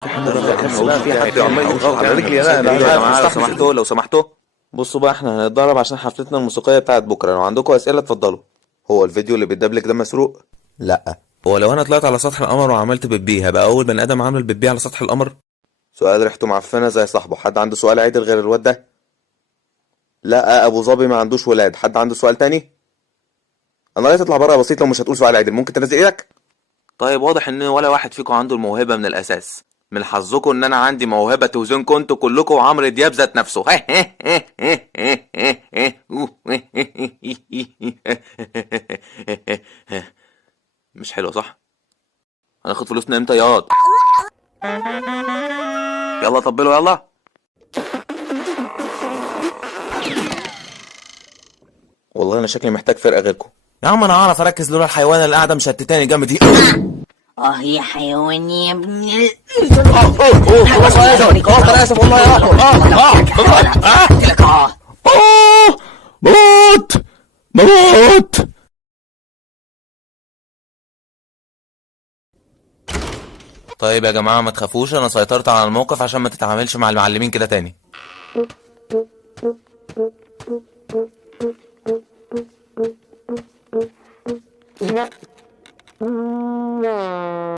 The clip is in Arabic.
في حد عمال يضغط على رجلي. انا يا جماعه مستحمل. لو سمحتوا بصوا بقى، احنا هنتدرب عشان حفلتنا الموسيقية بتاعت بكرة. لو عندكم أسئلة اتفضلوا. هو الفيديو اللي بيتدبلك ده مسروق؟ لا. هو لو انا طلعت على سطح القمر وعملت بيبي هبقى اول بني ادم عامل بيبي على سطح القمر؟ سؤال ريحته معفنة زي صاحبه. حد عنده سؤال عدل غير الواد ده؟ لا، أبو ظبي ما عندوش ولاد. حد عنده سؤال تاني؟ أنا رأيت تطلع بره بسيط. لو مش هتقول سؤال عدل ممكن تنزل إيدك؟ طيب واضح ان ولا واحد فيكم عنده الموهبه من الاساس. من حظكم ان انا عندي موهبه توزنكم انتوا كلكم وعمرو دياب ذات نفسه. مش حلو صح؟ هناخد فلوسنا امتى ياض؟ يلا طبلوا يلا. والله أنا شكلي محتاج فرقة غيركم. يا عم انا هعرف اركز لولا الحيوانه اللي قاعده مشتتاني جامد دي. يا حيوان يا ابن خلاص انا اسف والله يا قلت لك بموت. طيب يا جماعه ما تخافوش، انا سيطرت على الموقف عشان ما تتعاملش مع المعلمين كده تاني.